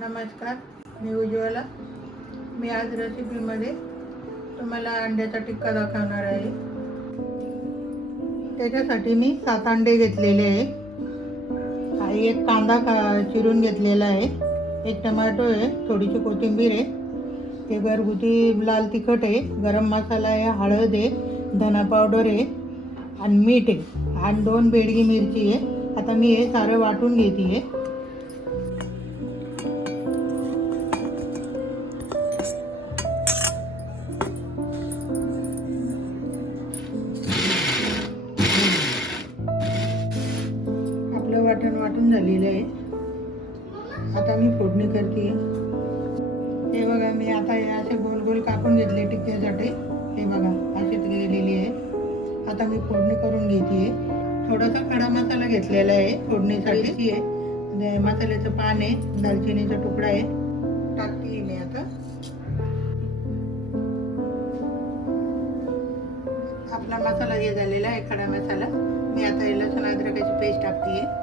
नमस्कार, मी उज्ज्वला. मी आज रेसिपीमध्ये तुम्हाला अंड्याचा टिक्का दाखवणार आहे. त्याच्यासाठी मी 7 अंडे घेतलेले आहे. एक कांदा चिरून घेतलेला आहे, एक टमाटो आहे, थोडीशी कोथिंबीर आहे, ते घरगुती लाल तिखट आहे, गरम मसाला आहे, हळद आहे, धना पावडर आहे आणि मीठ आहे आणि 2 बेडगी मिरची आहे. आता मी हे सारं वाटून घेते आहे. आपलं वाटून झालेलं आहे. आता मी फोडणी करते. हे बघा, मी आता हे असे गोल गोल कापून घेतले टिक्क्यासाठी. हे बघा, असे केलेली आहे. आता मी फोडणी करून घेते. थोडासा खडा मसाला घेतलेला आहे फोडणीसाठी. आहे मसाल्याचं पान आहे, दालचिनीचा तुकडा आहे, टाकते मी. आता आपला मसाला हे झालेला आहे, खडा मसाला. मी आता हे लसूण अद्रकाची पेस्ट टाकते.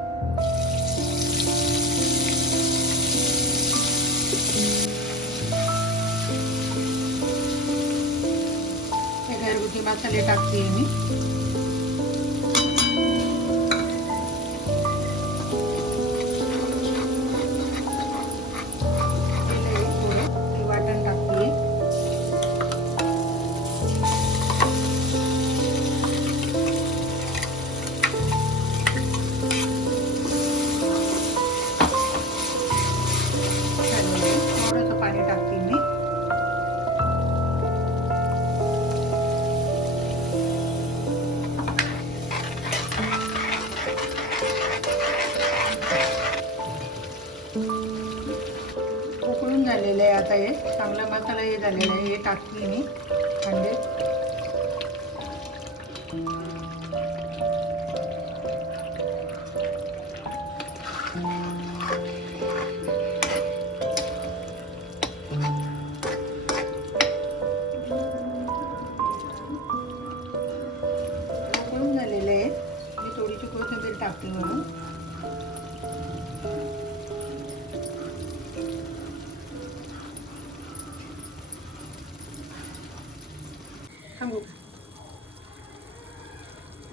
घरगुती मसाले टाकते मी. वाटण टाकते. थोडंसं पाणी टाकते मी. उकळून झालेलं आहे. आता हे चांगला मसाला हे झालेला आहे. हे टाकते मी अंडे. उकळून झालेलं आहे. मी थोडीशी कोथिंबीर टाकते म्हणून.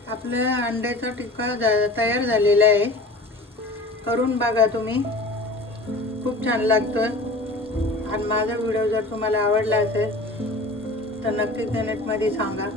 आपल्या अंड्याचा टिक्का तयार झालेला आहे. करून बघा तुम्ही, खूप छान लागतं. आणि माझा व्हिडिओ जर तुम्हाला आवडला असेल तर नक्की कमेंटमध्ये सांगा.